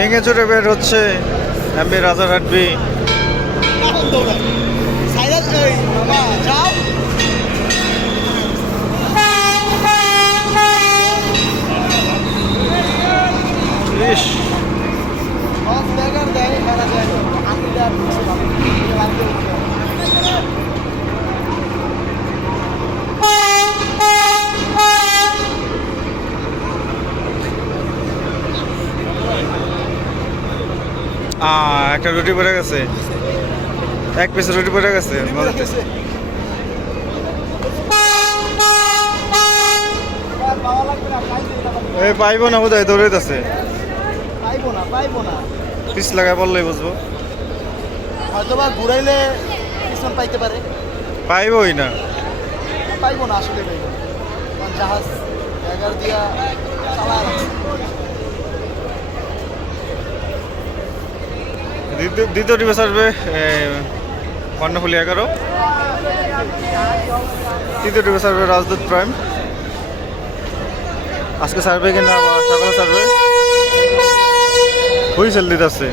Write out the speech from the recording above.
ভেঙে চড়ে বের হচ্ছে এমবি রাজার হাটবি এখন দৌড়ায় সাইরাজ এই মামা যাও ইস একটা রুটি পড়ে গেছে। এক পিস রুটি পড়ে গেছে এ পাইবো না বোধ হয় দৌড়াইতেছে পাইবো না পাইবো না পিস লাগায় বললেই বুঝব। হয়তো ঘুরাইলে পিছন পাইতে পারে। পাইবই না। পাইবো না আসলে জাহাজ এগার দিয়া দ্বিতীয় দিবস আসবে কর্ণফুলি এগারো। তৃতীয় দিবস আসবে রাজদূত প্রাইম। আজকে সার্ভে কিনা সকালে সার্ভে। হুইসেল দিতেছে